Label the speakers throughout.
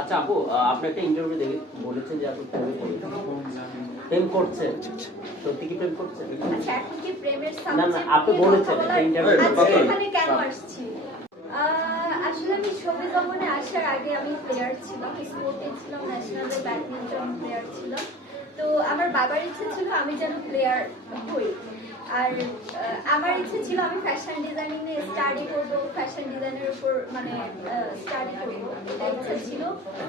Speaker 1: আচ্ছা আপু আপনি একটা ইন্টারভিউ দেখে বলেছেন যে আপনি প্রেমে প্রেম করছেন? সত্যি কি প্রেম করছেন?
Speaker 2: আচ্ছা প্রেমের
Speaker 1: না, আপনি বলেছেন, interview
Speaker 2: আচ্ছা এখানে কেন আসছি? আসলে আমি ছবি জগনে আসার আগে আমি প্লেয়ার ছিলাম স্পোর্টে ছিলাম ন্যাশনালে ব্যাডমিন্টন প্লেয়ার ছিলাম। তো আমার বাবার ইচ্ছে ছিল আমি যেন প্লেয়ার হই। আর আমার ইচ্ছে ছিল আমি ফ্যাশন ডিজাইনিং নিয়ে স্টাডি করব ফ্যাশন ডিজাইনের উপর মানে স্টাডি করব এটা ইচ্ছা ছিল।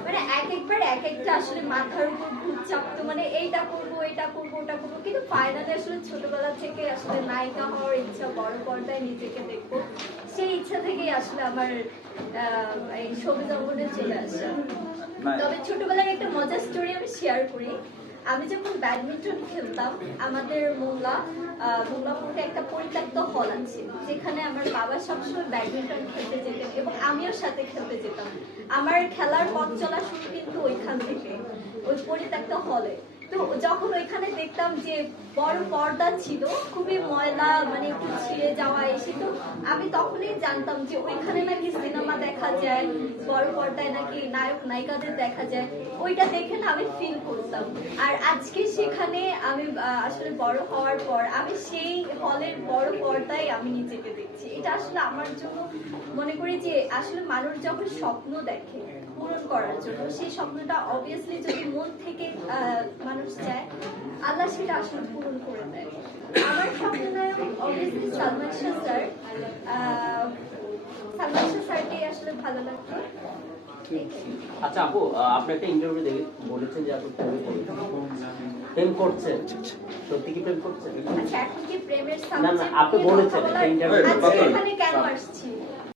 Speaker 2: মানে এক একবার এক একটা আসলে মাথার উপর ভূত চাপতো মানে এইটা করব এটা করব ওটা করব। কিন্তু ফাইনালি আসলে ছোটবেলা থেকে আসলে নায়িকা হওয়ার ইচ্ছা বড় পর্দায় নিজেকে দেখব সেই ইচ্ছা থেকেই আসলে আমার আহ, এই ছবি জগতে চলে আসা। তবে ছোটবেলার একটা মজার স্টোরি আমি শেয়ার করি। আমি যখন ব্যাডমিন্টন খেলতাম আমাদের মোংলা আহ, মোংলাপুরতে একটা পরিত্যক্ত হল আছে যেখানে আমার বাবা সবসময় ব্যাডমিন্টন খেলতে যেতেন এবং আমিও সাথে খেলতে যেতাম। আমার খেলার পথ চলা শুরু কিন্তু ওইখান থেকে ওই পরিত্যক্ত হলে। তো যখন ওইখানে দেখতাম যে বড় পর্দা ছিল খুবই ময়লা মানে একটু ছিঁড়ে যাওয়া এসে তো আমি তখনই জানতাম যে ওইখানে নাকি সিনেমা দেখা যায়, বড় পর্দায় নাকি নায়ক, নায়িকাদের দেখা যায়, ওইটা দেখে না আমি ফিল করতাম। আর আজকে সেখানে আমি আসলে বড় হওয়ার পর আমি সেই হলের বড় পর্দায় আমি নিজেকে দেখছি। এটা আসলে আমার জন্য মনে করি যে, আসলে মানুষ যখন স্বপ্ন দেখে পূরণ করার জন্য, সেই স্বপ্নটা অবভিয়াসলি যদি মন থেকে মানুষ চায়, আল্লাহ সেটা আসলে পূরণ করে দেয়। আমার স্বপ্ন নায়ক অবভিয়াসলি সালমান শাহ স্যার। সালমান শাহ স্যারকে ভালো লাগতো
Speaker 1: আচ্ছা আপু আপনি একটা ইন্টারভিউ দেখে বলেছেন যে আপনি প্রেম করছেন সত্যি কি প্রেম করছেন
Speaker 2: আচ্ছা এখন কি প্রেমের
Speaker 1: না,
Speaker 2: সাবজেক্ট
Speaker 1: আপনি বলেছেন, ইন্টারভিউ
Speaker 2: আচ্ছা এখানে কেন আসছি